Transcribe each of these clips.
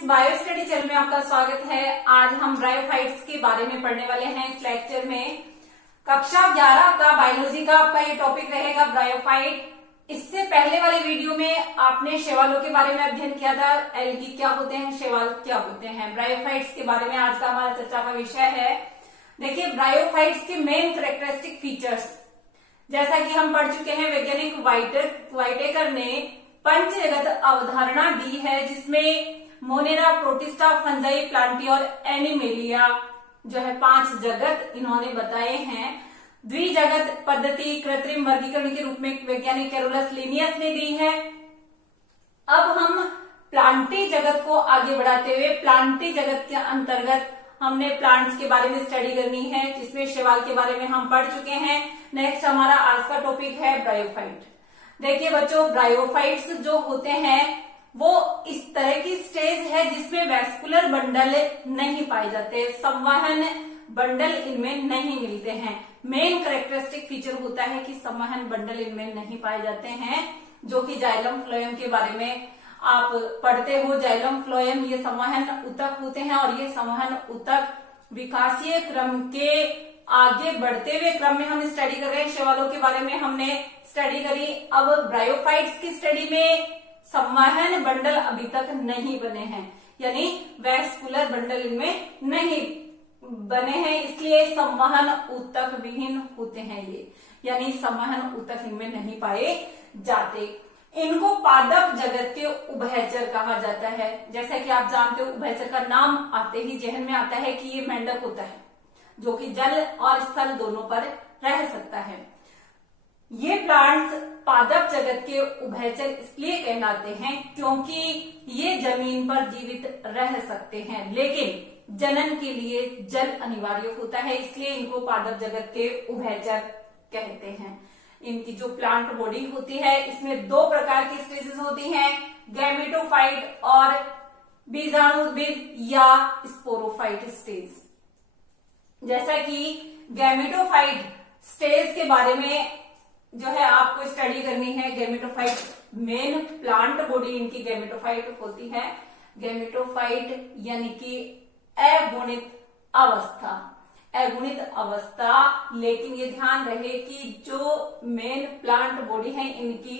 Friends, bio study channel में आपका स्वागत है। आज हम ब्रायोफाइट्स के बारे में पढ़ने वाले हैं। इस लेक्चर में कक्षा 11 का बायोलॉजी का आपका ये टॉपिक रहेगा ब्रायोफाइट। इससे पहले वाले वीडियो में आपने शैवालों के बारे में अध्ययन किया था। एल्गी क्या होते हैं, शैवाल क्या होते हैं। ब्रायोफाइट्स के बारे में आज का हमारा चर्चा का विषय है। देखिए, ब्रायोफाइट्स के मेन कैरेक्टरिस्टिक फीचर्स जैसा कि हम पढ़ चुके हैं, वैज्ञानिक वाइटेकर ने पंचजगत अवधारणा दी है, जिसमें मोनेरा, प्रोटिस्टा, फंजाई, प्लांटी और एनिमेलिया जो है 5 जगत इन्होंने बताए हैं। द्विजगत पद्धति कृत्रिम वर्गीकरण के रूप में वैज्ञानिक कैरोलस लिनियस ने दी है। अब हम प्लांटी जगत को आगे बढ़ाते हुए प्लांटी जगत के अंतर्गत हमने प्लांट्स के बारे में स्टडी करनी है, जिसमें शैवाल के बारे में हम पढ़ चुके हैं। नेक्स्ट हमारा आज का टॉपिक है ब्रायोफाइट। देखिए बच्चों, ब्रायोफाइट्स जो होते हैं वो इस तरह की स्टेज है जिसमें वैस्कुलर बंडल नहीं पाए जाते, संवहन बंडल इनमें नहीं मिलते हैं। मेन कैरेक्टरिस्टिक फीचर होता है कि संवहन बंडल इनमें नहीं पाए जाते हैं, जो कि जाइलम फ्लोएम के बारे में आप पढ़ते हो। जाइलम फ्लोएम ये संवहन ऊतक होते हैं और ये संवहन ऊतक विकासीय क्रम के आगे बढ़ते हुए क्रम में हम स्टडी कर रहे हैं। शैवालों के बारे में हमने स्टडी करी। अब ब्रायोफाइट्स की स्टडी में संवहन बंडल अभी तक नहीं बने हैं, यानी वैस्कुलर बंडल इनमें नहीं बने हैं, इसलिए संवहन ऊतक विहीन होते हैं ये, यानी संवहन ऊतक इनमें नहीं पाए जाते। इनको पादप जगत के उभयचर कहा जाता है। जैसा कि आप जानते हो, उभयचर का नाम आते ही जहन में आता है कि ये मेंढक होता है, जो कि जल और स्थल दोनों पर रह सकता है। ये प्लांट्स पादप जगत के उभयचर इसलिए कहलाते हैं क्योंकि ये जमीन पर जीवित रह सकते हैं, लेकिन जनन के लिए जल अनिवार्य होता है, इसलिए इनको पादप जगत के उभयचर कहते हैं। इनकी जो प्लांट बॉडी होती है, इसमें 2 प्रकार की स्टेजेस होती हैं, गैमेटोफाइट और बीजाणुद्भिद या स्पोरोफाइट स्टेज। जैसा कि गैमेटोफाइट स्टेज के बारे में जो है आपको स्टडी करनी है। गैमेटोफाइट मेन प्लांट बॉडी इनकी गैमेटोफाइट होती है। गैमेटोफाइट यानी कि अगुणित अवस्था, अगुणित अवस्था। लेकिन ये ध्यान रहे कि जो मेन प्लांट बॉडी है इनकी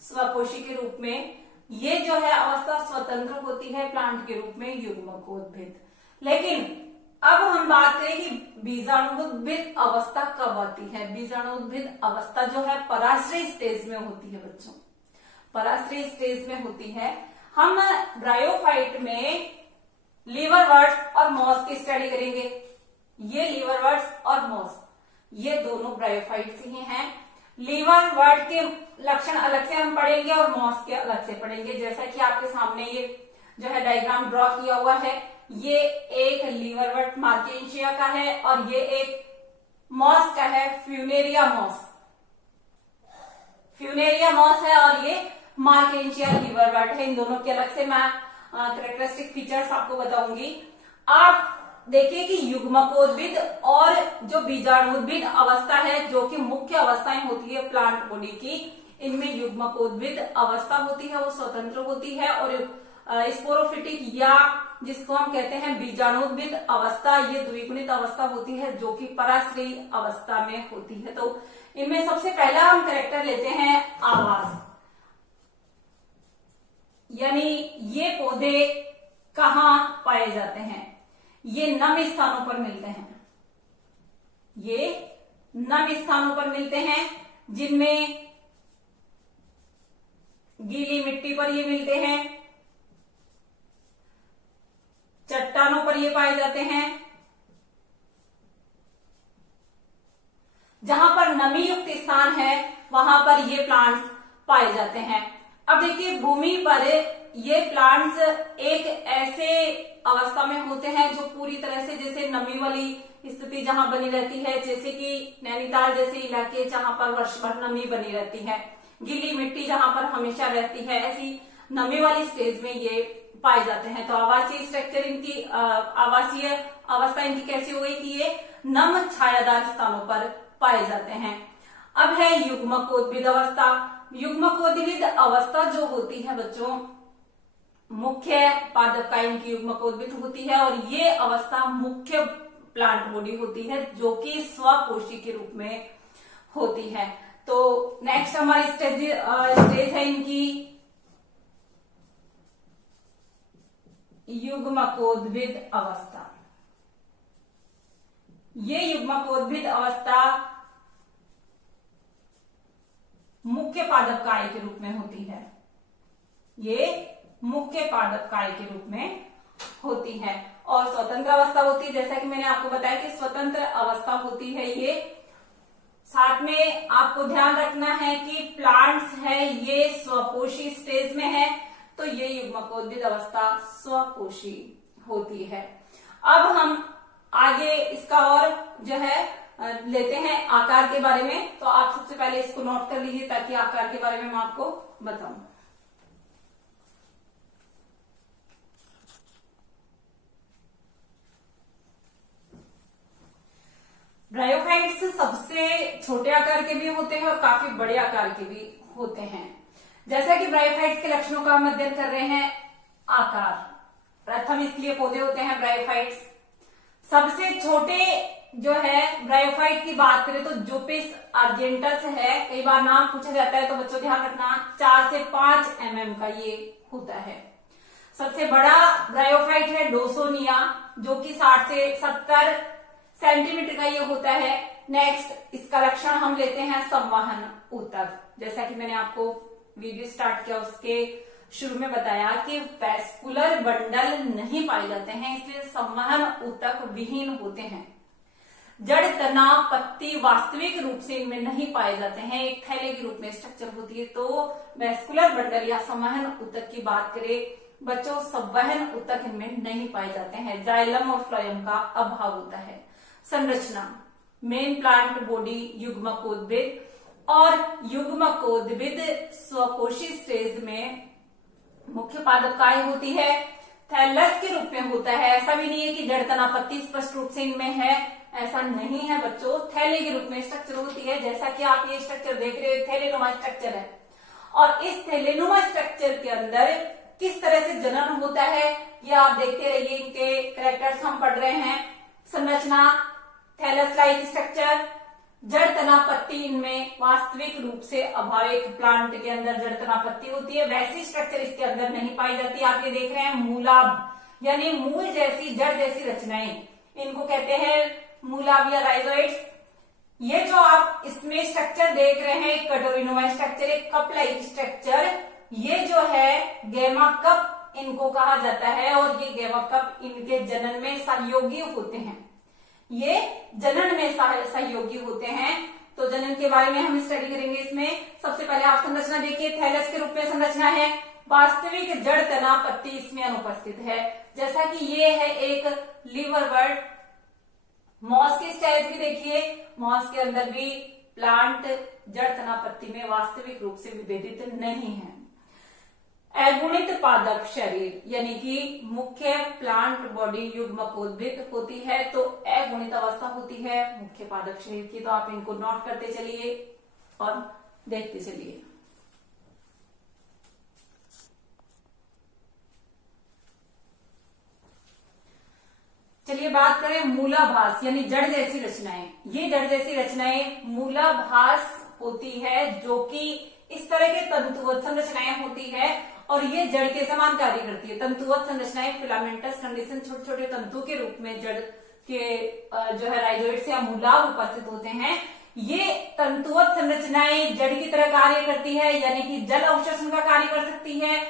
स्वकोशी के रूप में ये जो है अवस्था स्वतंत्र होती है, प्लांट के रूप में युग्मकोद्भिद। लेकिन अब हम बात करें कि बीजाणुद्भिद अवस्था कब आती है। बीजाणुद्भिद अवस्था जो है पराश्रय स्टेज में होती है बच्चों, पराश्रय स्टेज में होती है। हम ब्रायोफाइट में लीवरवर्ट्स और मॉस की स्टडी करेंगे। ये लीवरवर्ट्स और मॉस ये दोनों ब्रायोफाइट्स ही हैं। लीवरवर्ट के लक्षण अलग से हम पढ़ेंगे और मॉस के अलग से पढ़ेंगे। जैसा कि आपके सामने ये जो है डायग्राम ड्रॉ किया हुआ है, ये एक लीवरवर्ट मार्केंशिया का है और ये एक मॉस का है, फ्यूनेरिया मॉस। फ्यूनेरिया मॉस है और ये मार्केंशिया लीवरवर्ट है। इन दोनों के अलग से मैं कैरेक्टरिस्टिक फीचर्स आपको बताऊंगी। आप देखिए कि युग्मकोद्भिद और जो बीजाणुद्भिद अवस्था है, जो कि मुख्य अवस्थाएं होती है प्लांट बॉडी की, इनमें युग्मकोद्भिद अवस्था होती है वो स्वतंत्र होती है, और स्पोरोफिटिक या जिसको हम कहते हैं बीजाणुद्भिद अवस्था ये द्विगुणित अवस्था होती है, जो कि पराश्रयी अवस्था में होती है। तो इनमें सबसे पहला हम कैरेक्टर लेते हैं आवास, यानी ये पौधे कहाँ पाए जाते हैं। ये नम स्थानों पर मिलते हैं, ये नम स्थानों पर मिलते हैं, जिनमें गीली मिट्टी पर ये मिलते हैं, चट्टानों पर ये पाए जाते हैं। जहां पर नमी युक्त स्थान है वहां पर ये प्लांट्स पाए जाते हैं। अब देखिए, भूमि पर ये प्लांट्स एक ऐसे अवस्था में होते हैं जो पूरी तरह से जैसे नमी वाली स्थिति जहां बनी रहती है, जैसे कि नैनीताल जैसे इलाके जहां पर वर्ष भर नमी बनी रहती है, गीली मिट्टी जहां पर हमेशा रहती है, ऐसी नमी वाली स्टेज में ये पाए जाते हैं। तो आवासीय स्ट्रक्चर इनकी आवासीय अवस्था इनकी कैसी हो गई कि ये नम छायादार स्थानों पर पाए जाते हैं। अब है युग्मकोद्भिद अवस्था। युग्मकोद्भिद अवस्था जो होती है बच्चों, मुख्य पादप का इनकी युग्मकोद्भिद होती है और ये अवस्था मुख्य प्लांट बॉडी होती है जो कि स्वकोशी के रूप में होती है। तो नेक्स्ट हमारी स्टेज है इनकी युग्मकोद्भिद अवस्था। ये युग्मकोद्भिद अवस्था मुख्य पादप काय के रूप में होती है। ये मुख्य पादप काय के रूप में होती है और स्वतंत्र अवस्था होती है। जैसा कि मैंने आपको बताया कि स्वतंत्र अवस्था होती है ये। साथ में आपको ध्यान रखना है कि प्लांट्स है ये स्वकोशी स्टेज में है, तो ये युग्मकोद्भिद अवस्था स्वकोशी होती है। अब हम आगे इसका और जो है लेते हैं आकार के बारे में। तो आप सबसे पहले इसको नोट कर लीजिए ताकि आकार के बारे में मैं आपको बताऊं। ब्रायोफाइट्स सबसे छोटे आकार के भी होते हैं और काफी बड़े आकार के भी होते हैं। जैसा कि ब्रायोफाइट्स के लक्षणों का हम अध्ययन कर रहे हैं, आकार प्रथम इसलिए पौधे होते हैं ब्रायोफाइट्स। सबसे छोटे जो है ब्रायोफाइट की बात करें तो जोपिस अर्जेंटस है। कई बार नाम पूछा जाता है तो बच्चों ध्यान रखना 4 से 5 mm का ये होता है। सबसे बड़ा ब्रायोफाइट है डोसोनिया जो कि 60 से 70 सेंटीमीटर का ये होता है। नेक्स्ट इसका लक्षण हम लेते हैं संवहन ऊतक। जैसा कि मैंने आपको वीडियो स्टार्ट किया उसके शुरू में बताया कि वैस्कुलर बंडल नहीं पाए जाते हैं, इसलिए संवहन ऊतक विहीन होते हैं। जड़ तना पत्ती वास्तविक रूप से इनमें नहीं पाए जाते हैं, एक थैले के रूप में स्ट्रक्चर होती है। तो वैस्कुलर बंडल या संवहन ऊतक की बात करें बच्चों, संवहन ऊतक इनमें नहीं पाए जाते हैं। जाइलम और फ्लोएम का अभाव होता है। संरचना मेन प्लांट बॉडी युग्मकोद्भिद और युग्मकोद्भिद स्वकोशी स्टेज में मुख्य पादप काय होती है, थैलस के रूप में होता है। ऐसा भी नहीं है कि जड़ तना पत्ती स्पष्ट रूप से इनमें है, ऐसा नहीं है बच्चों। थैले के रूप में स्ट्रक्चर होती है। जैसा कि आप ये स्ट्रक्चर देख रहे हो, थैलेनुमा स्ट्रक्चर है और इस थैलेनुमा स्ट्रक्चर के अंदर किस तरह से जनन होता है ये आप देखते रहिए। इनके कैरेक्टर्स हम पढ़ रहे हैं। संरचना थैलस लाइक स्ट्रक्चर, जड़ तना पत्ती इनमें वास्तविक रूप से अभाव। एक प्लांट के अंदर जड़ तना पत्ती होती है, वैसी स्ट्रक्चर इसके अंदर नहीं पाई जाती। आप ये देख रहे हैं मूलाभ यानी मूल जैसी जड़ जैसी रचनाएं, इनको कहते हैं मूलाभ या राइजोइड्स। ये जो आप इसमें स्ट्रक्चर देख रहे हैं कटोरिनुमा स्ट्रक्चर, एक कप लाइक स्ट्रक्चर, ये जो है गैमा कप इनको कहा जाता है और ये गैमा कप इनके जनन में सहयोगी होते हैं। ये जनन में सहयोगी होते हैं। तो जनन के बारे में हम स्टडी करेंगे इसमें। सबसे पहले आप संरचना देखिए, थैलस के रूप में संरचना है, वास्तविक जड़ तना पत्ती इसमें अनुपस्थित है। जैसा कि ये है एक लीवरवर्ड। मॉस की स्टाइल भी देखिए, मॉस के अंदर भी प्लांट जड़ तना पत्ती में वास्तविक रूप से विभेदित नहीं है। अगुणित पादप शरीर यानी कि मुख्य प्लांट बॉडी युग्मकोद्भिद होती है, तो अगुणित अवस्था होती है मुख्य पादप शरीर की। तो आप इनको नोट करते चलिए और देखते चलिए। चलिए बात करें मूलाभास यानी जड़ जैसी रचनाएं। ये जड़ जैसी रचनाएं मूलाभास होती है जो कि इस तरह के तंतुवत संरचनाएं होती है और ये जड़ के समान कार्य करती है। तंतुवत संरचनाएं फिलामेंटस कंडीशन, छोटे छोटे तंतु के रूप में जड़ के जो है राइजोइड्स या मूलाभ उपस्थित होते हैं। ये तंतुवत संरचनाएं जड़ की तरह कार्य करती है यानी कि जल अवशोषण का कार्य कर सकती है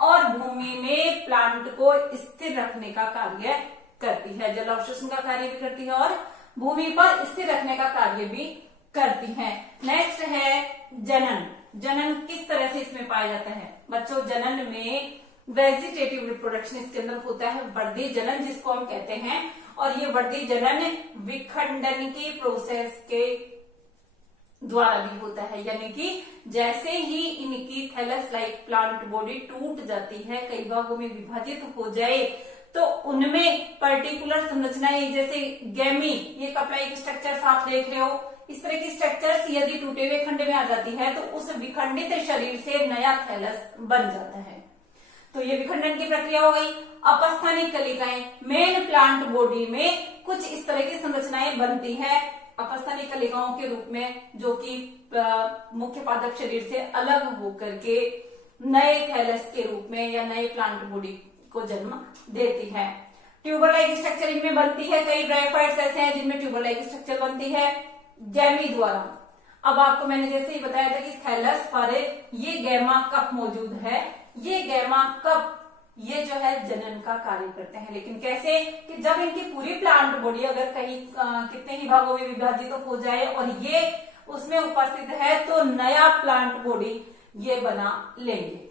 और भूमि में प्लांट को स्थिर रखने का कार्य करती है। जल अवशोषण का कार्य भी करती है और भूमि पर स्थिर रखने का कार्य भी करती है। नेक्स्ट है जनन। जनन किस तरह से इसमें पाया जाता है बच्चों? जनन में वेजिटेटिव रिप्रोडक्शन इसके अंदर होता है, वृद्धि जनन जिसको हम कहते हैं। और ये वृद्धि जनन विखंडन की प्रोसेस के द्वारा भी होता है, यानी कि जैसे ही इनकी थैलस लाइक प्लांट बॉडी टूट जाती है, कई भागों में विभाजित हो जाए, तो उनमें पर्टिकुलर संरचनाएं जैसे गैमी, ये कपलाइक स्ट्रक्चर्स आप देख रहे हो, इस तरह की स्ट्रक्चर्स यदि टूटे हुए खंड में आ जाती है तो उस विखंडित शरीर से नया थैलस बन जाता है। तो ये विखंडन की प्रक्रिया हो गई। अपस्थानिक कलिकाएं, मेन प्लांट बॉडी में कुछ इस तरह की संरचनाएं बनती है अपस्थानिक कलिकाओं के रूप में, जो कि मुख्य पादप शरीर से अलग होकर के नए थैलस के रूप में या नए प्लांट बॉडी को जन्म देती है। ट्यूबर लाइक स्ट्रक्चर इनमें बनती है। कई ब्रायोफाइट्स ऐसे हैं जिनमें ट्यूबर लाइक स्ट्रक्चर बनती है गैमी द्वारा। अब आपको मैंने जैसे ही बताया था कि थैलस पर ये गैमा कप मौजूद है। ये गैमा कप ये जो है जनन का कार्य करते हैं, लेकिन कैसे कि जब इनकी पूरी प्लांट बॉडी अगर कहीं कितने ही भागों में विभाजित तो हो जाए और ये उसमें उपस्थित है तो नया प्लांट बॉडी ये बना लेंगे।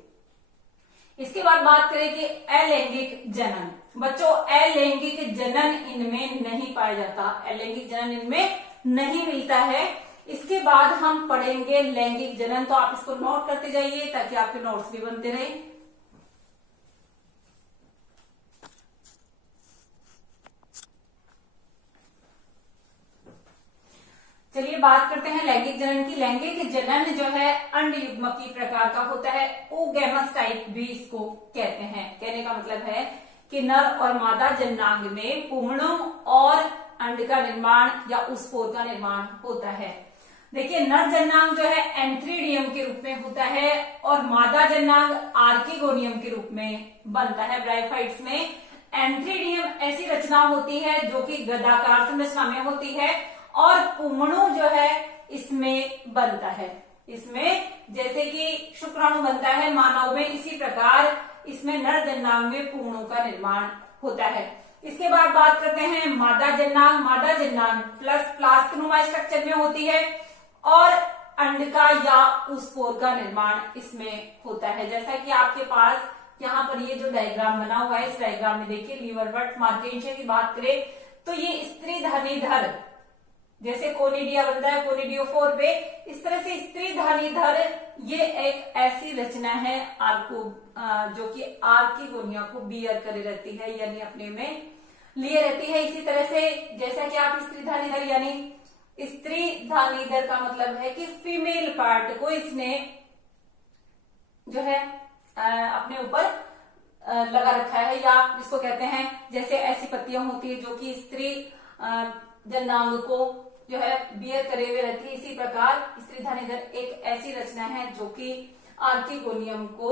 इसके बाद बात करें कि अलैंगिक जनन। बच्चों, अलैंगिक जनन इनमें नहीं पाया जाता, अलैंगिक जनन इनमें नहीं मिलता है। इसके बाद हम पढ़ेंगे लैंगिक जनन, तो आप इसको नोट करते जाइए ताकि आपके नोट्स भी बनते रहे। चलिए बात करते हैं लैंगिक जनन की। लैंगिक जनन जो है अंड युग्मकी प्रकार का होता है, ओगैमस टाइप भी इसको कहते हैं। कहने का मतलब है कि नर और मादा जननांग में पुंगड़ों और अंड का निर्माण या उस्पोर का निर्माण होता है। देखिए, नर जननांग जो है एंथ्रीडियम के रूप में होता है और मादा जननांग आर्किगोनियम के रूप में बनता है। ब्रायोफाइट्स में एंथ्रीडियम ऐसी रचना होती है जो कि गदाकार संरचना में होती है और पुंगड़ों जो है इसमें बनता है। इसमें जैसे कि शुक्राणु बनता है मानव में, इसी प्रकार इसमें नर जननांग में पुंगड़ों का निर्माण होता है। इसके बाद बात करते हैं मादा जननांग। मादा जननांग फ्लास्कनुमा स्ट्रक्चर में होती है और अंड का या उस्पोर का निर्माण इसमें होता है। जैसा कि आपके पास यहाँ पर ये जो डायग्राम बना हुआ है, इस डायग्राम में देखिए लीवरवर्ट मार्केशिया की बात करें तो ये स्त्री धनीधर जैसे कोनिडिया बनता है कोनिडियोफोर पे, इस तरह से स्त्री धनीधर ये एक ऐसी रचना है आर्को जो कि आर्किगोनिया को बियर करे रहती है, यानी अपने में लिए रहती है। इसी तरह से जैसा कि आप स्त्री धनीधर, यानी स्त्री धनीधर का मतलब है कि फीमेल पार्ट को इसने जो है अपने ऊपर लगा रखा है, या इसको कहते हैं जैसे ऐसी पत्तियां होती है जो कि स्त्री जननांग को जो है बियर करे हुए रहती है। इसी प्रकार स्त्री धनीधर एक ऐसी रचना है जो कि आर्किगोनियम को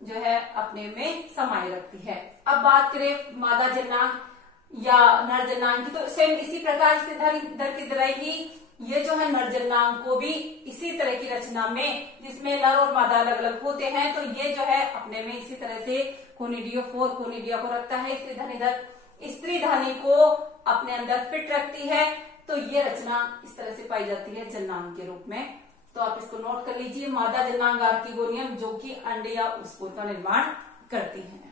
जो है अपने में समाये रखती है। अब बात करें मादा जननांग या नर जननांग की, तो सेम इसी प्रकार स्त्री धनीधर की तरह ही ये जो है नर जननांग को भी इसी तरह की रचना में, जिसमें नर और मादा अलग अलग होते हैं, तो ये जो है अपने में इसी तरह से कोनिडियोफोर कोनिडिया को रखता है। स्त्री धनीधर स्त्री धनी को अपने अंदर फिट रखती है, तो ये रचना इस तरह से पाई जाती है जननांग के रूप में। तो आप इसको नोट कर लीजिए, मादा जननांग आर्किगोनियम जो कि अंड या उस्पोर का निर्माण करती है।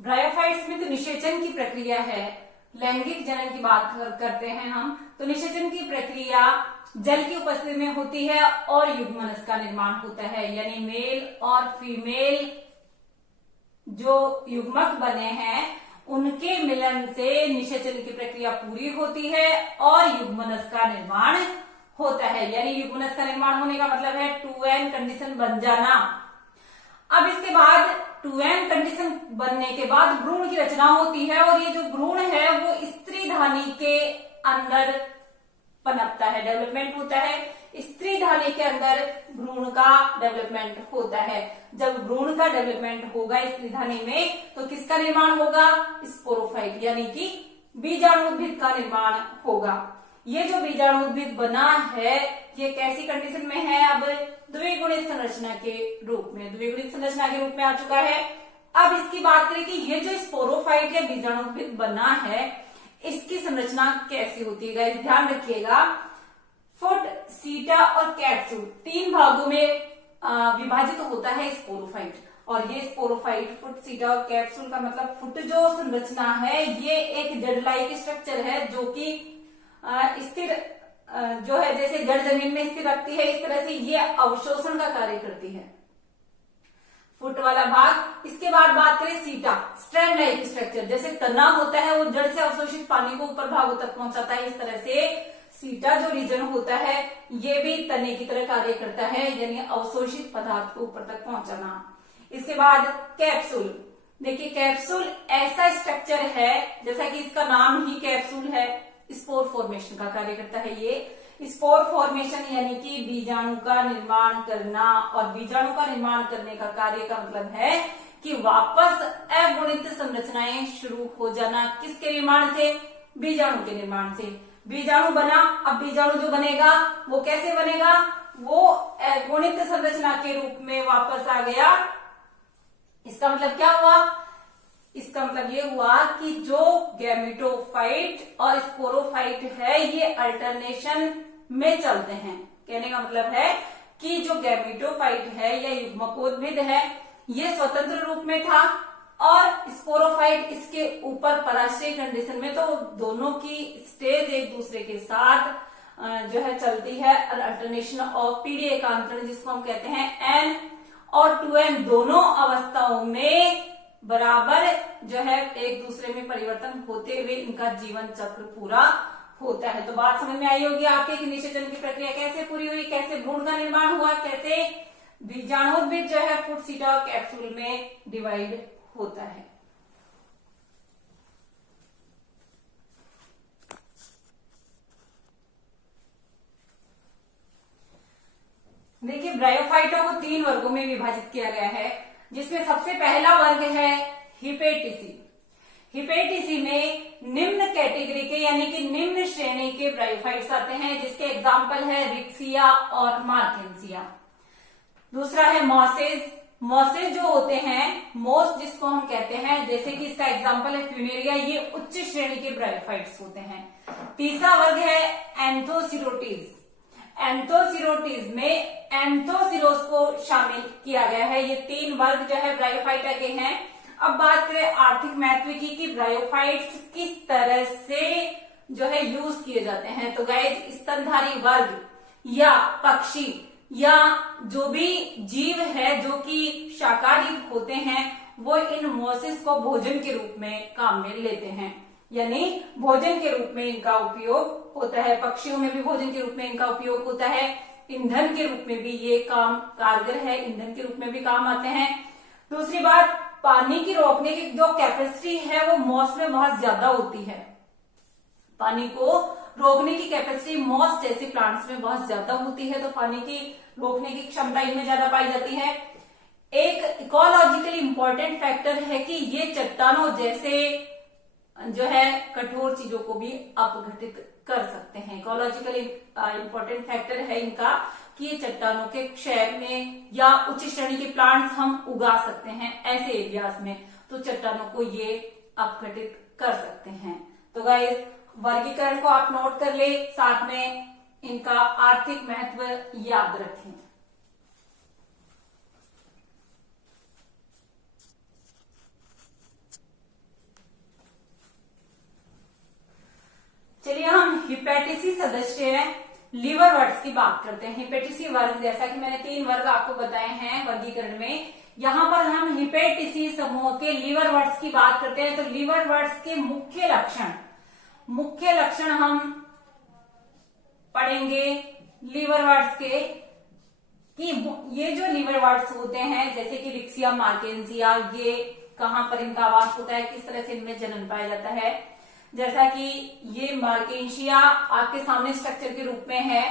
ब्रायोफाइट्स में तो निषेचन की प्रक्रिया है। लैंगिक जनन की बात करते हैं हम, तो निषेचन की प्रक्रिया जल की उपस्थिति में होती है और युग्मनस का निर्माण होता है, यानी मेल और फीमेल जो युग्मक बने हैं उनके मिलन से निषेचन की प्रक्रिया पूरी होती है और युग्मनस का निर्माण होता है। यानी युग्मनस का निर्माण होने का मतलब है 2n कंडीशन बन जाना। अब इसके बाद 2n कंडीशन बनने के बाद भ्रूण की रचना होती है और ये जो भ्रूण है वो स्त्री धानी के अंदर पनपता है, डेवलपमेंट होता है। स्त्री धानी के अंदर भ्रूण का डेवलपमेंट होता है। जब भ्रूण का डेवलपमेंट होगा स्त्री धानी में तो किसका निर्माण होगा? स्पोरोफाइट, यानी कि बीजाणुउद्भिद का निर्माण होगा। ये जो बीजाणुउद्भिद बना है ये कैसी कंडीशन में है? अब द्विगुणित संरचना के रूप में, द्विगुणित संरचना के रूप में आ चुका है। अब इसकी बात करें कि ये जो स्पोरोफाइट या बीजाणुउद्भिद बना है इसकी संरचना कैसी होती है, ध्यान रखिएगा। फुट, सीटा और कैप्सूल 3 भागों में विभाजित होता है स्पोरोफाइट। और ये स्पोरोफाइट फुट, सीटा और कैप्सूल का मतलब फुट जो संरचना है ये एक जड़ लाइक स्ट्रक्चर है जो कि स्थिर जो है जैसे जड़ जमीन में स्थिर रखती है, इस तरह से ये अवशोषण का कार्य करती है। फुट वाला भाग। इसके बाद बात करें सीटा, स्ट्रैंड लाइक स्ट्रक्चर, जैसे तना होता है वो जड़ से अवशोषित पानी को ऊपर भागों तक पहुंचाता है, इस तरह से सीटा जो रीजन होता है ये भी तने की तरह कार्य करता है, यानी अवशोषित पदार्थ को ऊपर तक पहुंचाना। इसके बाद कैप्सूल, देखिए कैप्सूल ऐसा स्ट्रक्चर है, जैसा कि इसका नाम ही कैप्सूल है, स्पोर फॉर्मेशन का कार्य करता है। ये स्पोर फॉर्मेशन यानी कि बीजाणु का निर्माण करना, और बीजाणु का निर्माण करने का कार्य का मतलब है कि वापस अगुणित संरचनाएं शुरू हो जाना। किसके निर्माण से? बीजाणु के निर्माण से। बीजाणु बना, अब बीजाणु जो बनेगा वो कैसे बनेगा? वो अगुणित संरचना के रूप में वापस आ गया। इसका मतलब क्या हुआ? इसका मतलब ये हुआ कि जो गैमेटोफाइट और स्पोरोफाइट है ये अल्टरनेशन में चलते हैं। कहने का मतलब है कि जो गैमेटोफाइट है या युग्मकोद्भिद है ये स्वतंत्र रूप में था, और स्पोरोफाइट इसके ऊपर पराश्रयी कंडीशन में, तो दोनों की स्टेज एक दूसरे के साथ जो है चलती है। अल्टरनेशन ऑफ पीडी एकांतरण जिसको हम कहते हैं एन और 2n दोनों अवस्थाओं में बराबर जो है एक दूसरे में परिवर्तन होते हुए इनका जीवन चक्र पूरा होता है। तो बात समझ में आई होगी आपके कि निषेचन की प्रक्रिया कैसे पूरी हुई, कैसे भ्रूण का निर्माण हुआ, कैसे बीजाणुद्भिद जो है फुट, सीटा और कैप्सूल में डिवाइड होता है। देखिए ब्रायोफाइटों को 3 वर्गों में विभाजित किया गया है, जिसमें सबसे पहला वर्ग है हिपेटिसी। हिपेटिसी में निम्न कैटेगरी के यानी कि निम्न श्रेणी के ब्रायोफाइट्स आते हैं, जिसके एग्जाम्पल है रिक्सिया और मार्केंसिया। दूसरा है मॉसेज। मॉसेज जो होते हैं, मोस जिसको हम कहते हैं, जैसे कि इसका एग्जाम्पल है फ्यूनेरिया, ये उच्च श्रेणी के ब्रायोफाइट्स होते हैं। तीसरा वर्ग है एंथोसिरोटीज। एंथोसिरोटीज में एंथोसिरोस को शामिल किया गया है। ये 3 वर्ग जो है ब्रायोफाइटा के हैं। अब बात करें आर्थिक महत्व की कि ब्रायोफाइट्स किस तरह से जो है यूज किए जाते हैं। तो गाइस स्तनधारी वर्ग या पक्षी या जो भी जीव है जो कि शाकाहारी होते हैं वो इन मोसेस को भोजन के रूप में काम में लेते हैं, यानी भोजन के रूप में इनका उपयोग होता है। पक्षियों में भी भोजन के रूप में इनका उपयोग होता है। ईंधन के रूप में भी ये काम कारगर है, ईंधन के रूप में भी काम आते हैं। दूसरी बात, पानी की रोकने की जो कैपेसिटी है वो मॉस में बहुत ज्यादा होती है। पानी को रोकने की कैपेसिटी मॉस जैसे प्लांट्स में बहुत ज्यादा होती है, तो पानी की रोकने की क्षमता इनमें ज्यादा पाई जाती है। एक इकोलॉजिकली इंपॉर्टेंट फैक्टर है कि ये चट्टानों जैसे जो है कठोर चीजों को भी अपघटित कर सकते हैं। इकोलॉजिकली इंपॉर्टेंट फैक्टर है इनका कि ये चट्टानों के क्षय में या उच्च श्रेणी के प्लांट्स हम उगा सकते हैं ऐसे एरियाज में, तो चट्टानों को ये अपघटित कर सकते हैं। तो गाइस वर्गीकरण को आप नोट कर ले, साथ में इनका आर्थिक महत्व याद रखें। चलिए हम हिपेटिसी सदस्य लीवरवर्ट्स की बात करते हैं। हिपेटिसी वर्ग, जैसा कि मैंने 3 वर्ग आपको बताए हैं वर्गीकरण में, यहाँ पर हम हिपेटिसी समूह के लीवरवर्ट्स की बात करते हैं। तो लीवरवर्ट्स के मुख्य लक्षण हम पढ़ेंगे लीवरवर्ट्स के कि ये जो लीवरवर्ट्स होते हैं जैसे कि रिक्सिया, मार्केंसिया, ये कहाँ पर इनका आवास होता है, किस तरह से इनमें जन्म पाया जाता है। जैसा कि ये मार्केंसिया आपके सामने स्ट्रक्चर के रूप में है,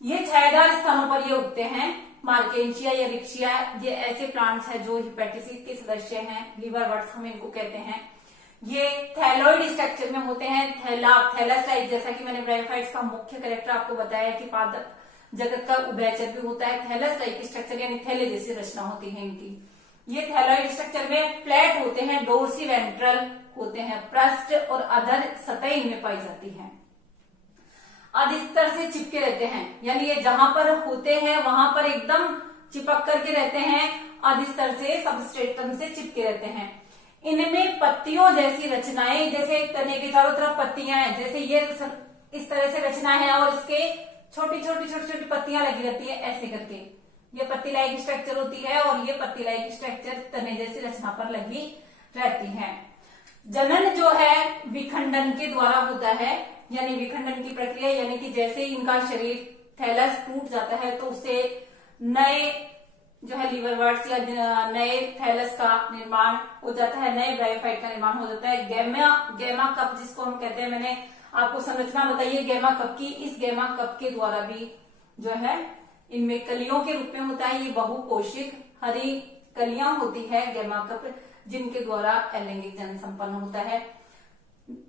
ये छायादार स्थानों पर ये उगते हैं। मार्केंसिया या रिक्सिया ये ऐसे प्लांट्स हैं जो हिपेटिसी के सदस्य हैं, लीवरवर्ट्स हम इनको कहते हैं। ये थैलोइड स्ट्रक्चर में होते हैं, थैलस टाइप, जैसा कि मैंने ब्रायोफाइट्स का मुख्य कैरेक्टर आपको बताया कि पादप जगत का उभयचर भी होता है। थैलस टाइप स्ट्रक्चर यानी थैले जैसी रचना होती है इनकी। ये थैलोइड स्ट्रक्चर में फ्लैट होते हैं, डोर्सी वेंट्रल होते हैं, पृष्ठ और अधर सतह इनमें पाई जाती है। अधिस्तर से चिपके रहते हैं, यानी ये जहां पर होते हैं वहां पर एकदम चिपक करके रहते हैं, अधिस्तर से सबस्ट्रेटम से चिपके रहते हैं। इनमें पत्तियों जैसी रचनाएं, जैसे तने के चारों तरफ पत्तियां हैं, जैसे ये इस तरह से रचना है और इसके छोटी छोटी पत्तियां लगी रहती है ऐसे करके, ये पत्ती लाइक स्ट्रक्चर होती है और ये पत्ती लाइक स्ट्रक्चर तने जैसी रचना पर लगी रहती है। जनन जो है विखंडन के द्वारा होता है, यानी विखंडन की प्रक्रिया, यानी कि जैसे ही इनका शरीर थैलस टूट जाता है तो उससे नए जो है लीवरवर्ट्स या नए थैलस का निर्माण हो जाता है, नए ब्रायोफाइट का निर्माण हो जाता है। गैमा कप जिसको हम कहते हैं, मैंने आपको संरचना बताई है गैमा कप की, इस गैमा कप के द्वारा भी जो है इनमें कलियों के रूप में होता है। ये बहुकोशिक हरी कलियां होती है गैमा कप, जिनके द्वारा अलैंगिक जनन संपन्न होता है।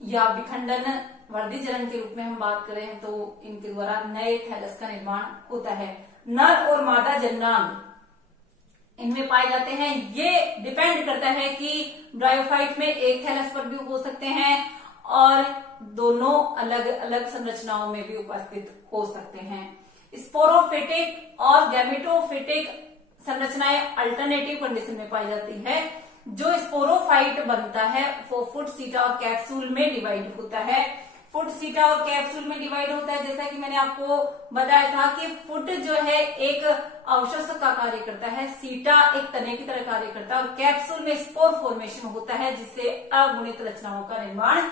या विखंडन वर्धी जनन के रूप में हम बात करें तो इनके द्वारा नए थैलस का निर्माण होता है। नर और मादा जननांग इनमें पाए जाते हैं। ये डिपेंड करता है कि ब्रायोफाइट में एक थैलस पर भी हो सकते हैं और दोनों अलग अलग संरचनाओं में भी उपस्थित हो सकते हैं। स्पोरोफिटिक और गैमेटोफिटिक संरचनाएं अल्टरनेटिव कंडीशन में पाई जाती है। जो स्पोरोफाइट बनता है वो फुट, सीटा और कैप्सूल में डिवाइड होता है। फुट, सीटा और कैप्सूल में डिवाइड होता है। जैसा कि मैंने आपको बताया था कि फुट जो है एक अवशोषक का कार्य करता है, सीटा एक तने की तरह कार्य करता है और कैप्सूल में स्पोर फॉर्मेशन होता है जिससे अगुणित रचनाओं का निर्माण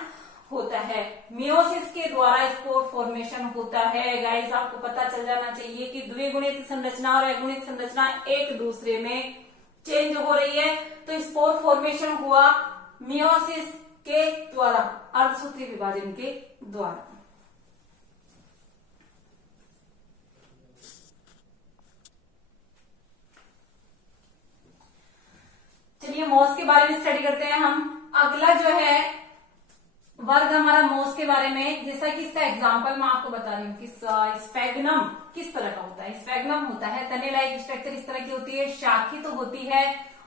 होता है। मियोसिस के द्वारा स्पोर फॉर्मेशन होता है। गाइस आपको पता चल जाना चाहिए कि द्विगुणित संरचना और अगुणित संरचना एक दूसरे में चेंज हो रही है। तो स्पोर फॉर्मेशन हुआ मियोसिस के द्वारा, अर्धसूत्री विभाजन के द्वारा। चलिए मोस के बारे में स्टडी करते हैं हम। अगला जो है वर्ग हमारा मोस के बारे में, जैसा कि इसका एग्जांपल मैं आपको बता रही हूँ कि स्फैग्नम किस तरह का होता है। स्फैग्नम होता है तने लाइक स्ट्रक्चर, इस तरह की होती है, शाखित तो होती है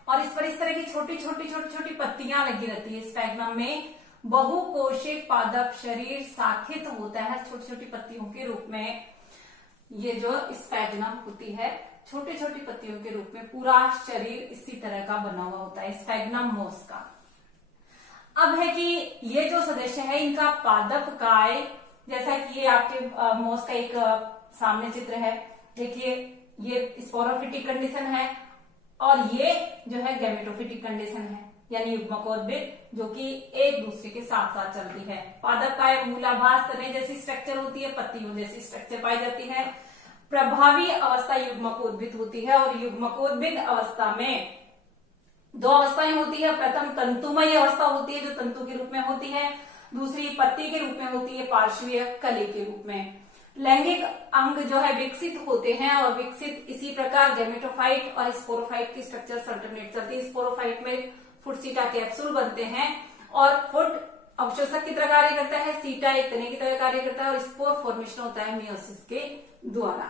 और इस पर इस तरह की छोटी छोटी पत्तियां लगी रहती है। स्फैग्नम में बहुकोशिक पादप शरीर शाखित होता है छोटी छोटी पत्तियों के रूप में। ये जो स्फैग्नम होती है छोटी छोटी पत्तियों के रूप में, पूरा शरीर इसी तरह का बना हुआ होता है स्फैग्नम मोस का। अब है कि ये जो सदस्य है इनका पादप काय, जैसा कि ये आपके मोस का एक सामने चित्र है, देखिए ये स्पोरोफिटिक कंडीशन है और ये जो है गैमेटोफिटिक कंडीशन है, यानी युग्मकोद्भिद जो कि एक दूसरे के साथ साथ चलती है। पादप काय मूलाभास तने जैसी स्ट्रक्चर होती है, पत्तियों जैसी स्ट्रक्चर पाई जाती है। प्रभावी अवस्था युग्मकोद्भिद होती है और युग्मकोद्भिद अवस्था में दो अवस्थाएं होती है। प्रथम तंतुमय अवस्था होती है जो तंतु के रूप में होती है, दूसरी पत्ती के रूप में होती है, पार्श्वीय कली के रूप में। लैंगिक अंग जो है विकसित होते हैं और विकसित इसी प्रकार गैमेटोफाइट और स्पोरोफाइट की स्ट्रक्चर अल्टरनेट चलती है। स्पोरोफाइट में फुट, सीटा, कैप्सूल बनते हैं और फुट अवशोषक की तरह कार्य करता है, सीटा एक तने की तरह कार्य करता है और स्पोर फॉर्मेशन होता है मियोसिस के द्वारा।